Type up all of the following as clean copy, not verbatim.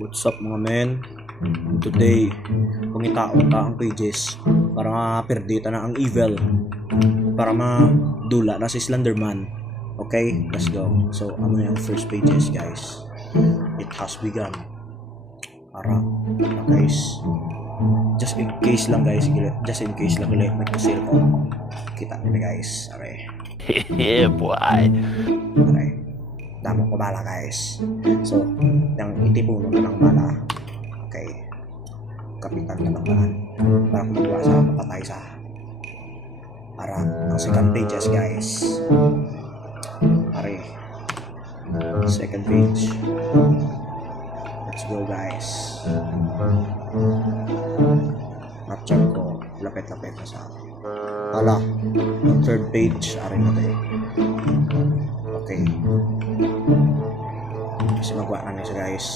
What's up mga men? Today, pangitaon ta ang pages para maperdita na ang evil, para madula na si Slenderman. Okay, let's go. So, ano yung first pages guys? It has begun. Para guys, just in case lang guys, ulit nagpasil ko. Kita nila guys. Aray. Yeah, boy. Aray. Damo ko bala guys. So, yung itipuno na ng bala. Okay. Kapitan na ng bahan. Para kung magawa sa mapatay sa. Para ang second pages guys. Aray. Second page. Let's go guys. Matchap ko. Lapit-lapit na sa akin. Hala. Third page. Aray na tayo. Okay. Kasi magawa na niya siya guys.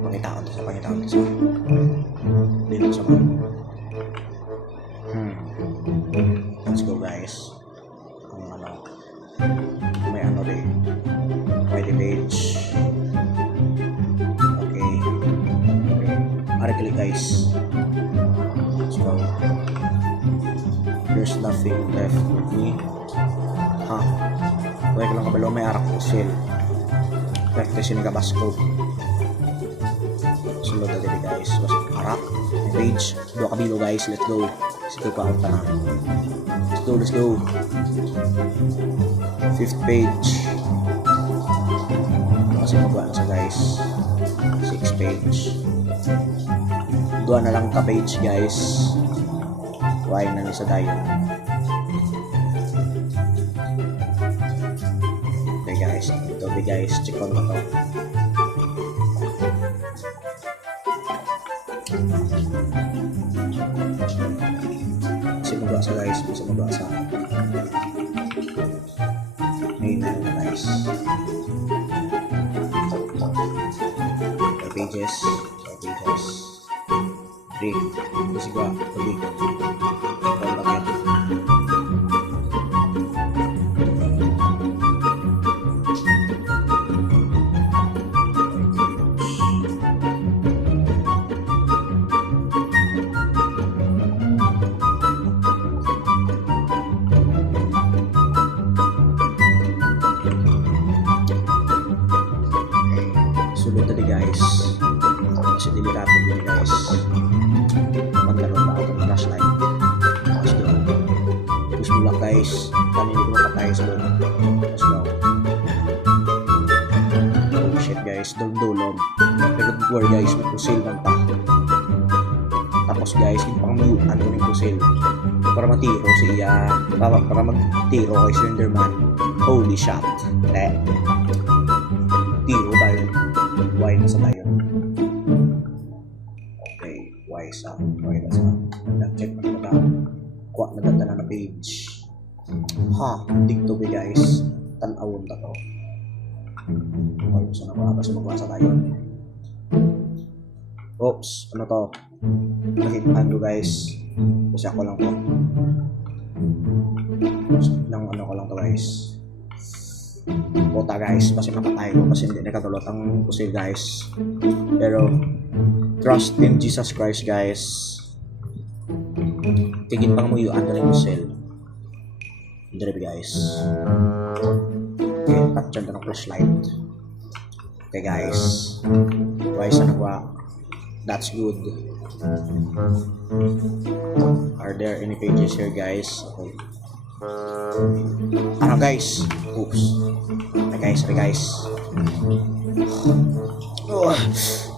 Pangitaan to sa dito sa mga let's go guys. Ang may rin ready page. Okay. Arikali guys. Let's go. There's nothing left with me. Huwag ko lang kabalo may arak ko sil. Practice ni Kabasco. Sunod na din guys. Arak. Page. Dua kabilo guys. Let's go. Sige pa ako na. Let's go. Fifth page. Kasi magawa na sa guys. Sixth page. Dua na lang ka page guys. Why na ni sa dayon. Okay guys, ito guys, check on na to. Kasi magbasa guys, kasi magbasa. Ayun na guys. Pages. 3. Kasi ba, pwede. Sulit tadi guys. Kasi delikado din guys. Magkaroon na ako ng flashlight. Let's go. Push mo lang guys. Kanina ko mapatay sa doon. Let's go. Oh shit guys. Dulom. Pero before guys, may pusil lang pa. Tapos guys, yung pangamuyuan ko ng pusil. Para matiro siya. Para magtiro kay Slenderman. Holy shot. Tiro tayo. Why na sa tayo? Okay, why sa? Why na sa? Nag-check na naman na. Kuha na ganda na page. Dito guys. Tanawon na to. Okay, so nakakasa magbasa tayo. Oops, ano to? Nakitaan ko guys. Kasi ako lang to. Nang ano ko lang to guys. Puta guys, kasi mapatay ko kasi hindi nakatulot ang pusil guys. Pero trust in Jesus Christ guys. Tigin pang muyuan na rin pusil. Hindi guys. Okay, patyan ka ng flashlight. Okay guys. Twice na nagwa. That's good. Are there any pages here guys? Okay. Ano guys? Oops. Sorry guys.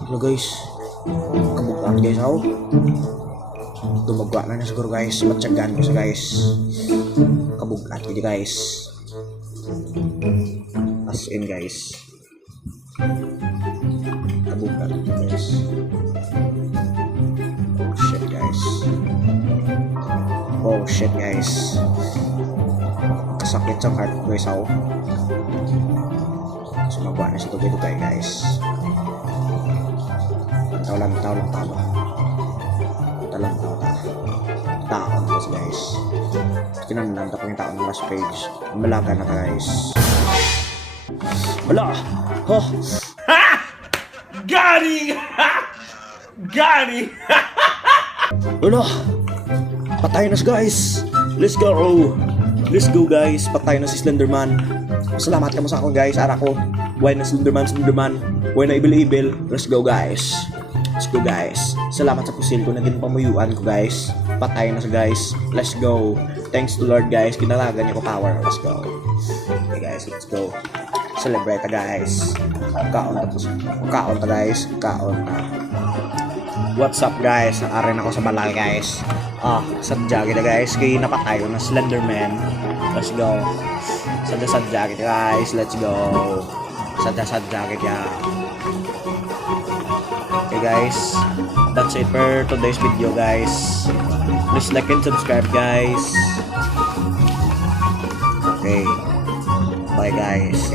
Hello guys. Kabukaan guys ako. Dumagwa na siguro guys. Matyagan ko sa guys. Kabukaan gini guys. As in guys. Kabukaan guys. Oh shit guys. Sakit sa heart guys ako. Sumagwa na siya ito tayo guys. Taw lang tama. Taon guys. 'Yan ang nanda ko yung taon ng last page. Malaga na guys. Wala. Oh. Got him! Wala. Patay na siya, guys. Let's go. Let's go, guys. Patay na si Slenderman. Salamat ka mo sa ako, guys. Ara ko. Why na Slenderman. Why na Evil. Let's go, guys. Let's go, guys. Salamat sa pusil ko na ginpamuyuan ko, guys. Patay na siya, guys. Let's go. Thanks to Lord, guys. Kinalagan niya ko power. Let's go. Okay, guys. Let's go. Celebrate, guys. Kaon ta, guys. Kaon ta. What's up, guys? Nakarin ako sa balay, guys. Sadya kita, guys. Kaya napatay ko na Slenderman. Let's go. Sadya kita, guys. Let's go. Sadya kita. Okay, guys. That's it for today's video, guys. Please like and subscribe, guys. Okay. Bye, guys.